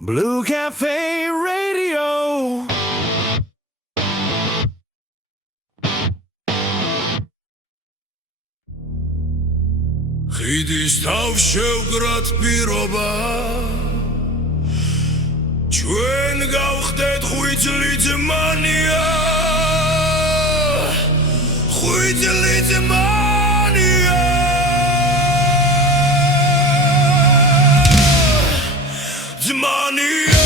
Blue Cafe Radio. ხიდის თავ შევგრათ პირობა ჩვენ გავხდეთ ხვიძლი ძმანია ხვიძლი ძმანია ძმანია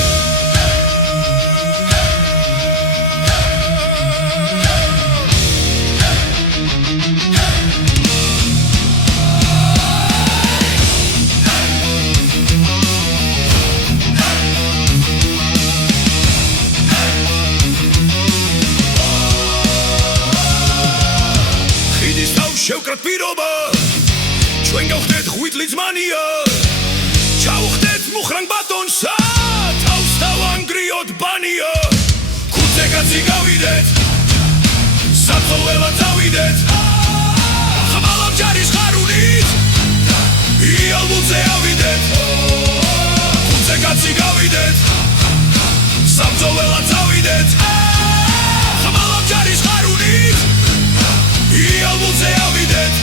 შევკრათ პირობა ჩვენ გავხდეთ ხვიძლი ძმანია ჩავხდეთ მუხრან ბატონსა თავს დავანგრიოთ ბანია ქუძე კაცი გავიდეთ საფოლველად ავიდეთ ხმალავ ჯარის ხარუნით იალბუზე ავიდეთ ქუძე კაცი გავიდეთ საფოლველად ავიდეთ ხმალავ ჯარის ხარუნით იალბუზე ავიდეთ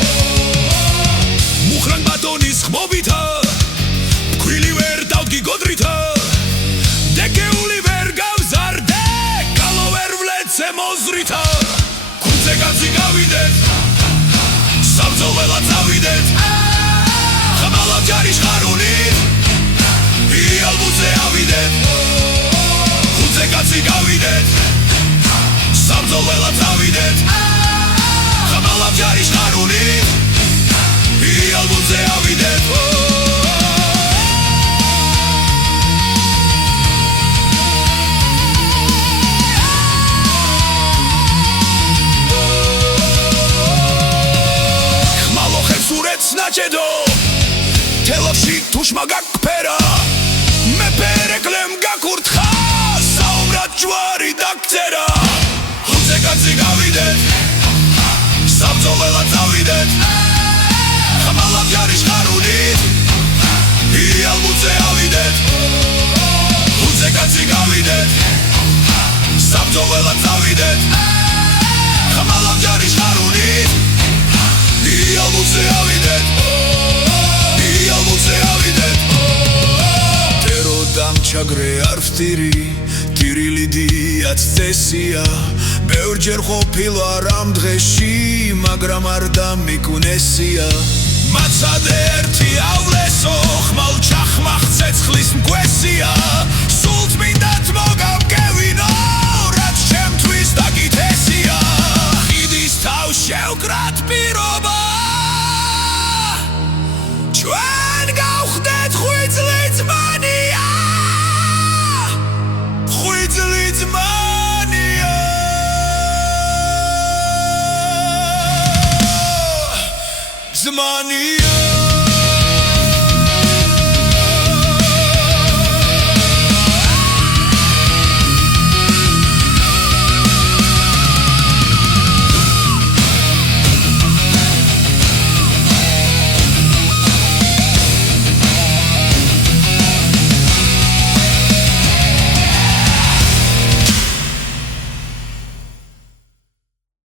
მუხრან ბატონის ხმობითა ქვილი ვერ დავდგი გოდრითა დეკეული ვერ გავზარდე კალო ვერ ვლეცე მოზრითა ქუძე კაცი გავიდეთ საბრძოლველად ავიდეთ ხმალავ ჯარის ხარუნით იალბუზე ავიდეთ ქუძე კაცი გავიდეთ საბრძოლველად ავიდეთ ხმალავ ჯარის ხარუნით იალბუზე ავიდეთ ხმალო ხებს ურეთს ნაჭედო თელავში თუშმა გაგფერა მე პერეკლემ გაკურთხა საომრად ჯვარი დაგწერა ქუძე კაცი გავიდეთ საბრძოლველად ავიდეთ ხმალავ ჯარის ხარუნით იალბუზე ავიდეთ ქუძე კაცი გავიდეთ საბრძოლველად ავიდეთ ხმალავ ჯარის ხარუნით იალბუზე ავიდეთ იალბუზე ავიდეთ ტერო დამჩაგრე არ ვთირი ტირილიდიაც წესია ბევრჯერ ყოფილა რამ დღეში მაგრამ არ დამიკუნესია მაცადე ერთი ავლესო ხმალ ჩახმახ ცეცხლის მკვესია სულ წმინდად მოგავკევინო რაც ჩემთვის დაკითესია ხიდის თავ შევკრათ პირობა ჩვენ გავხდეთ ხვიძლი ძმანია ხვიძლი ძმანია Zmania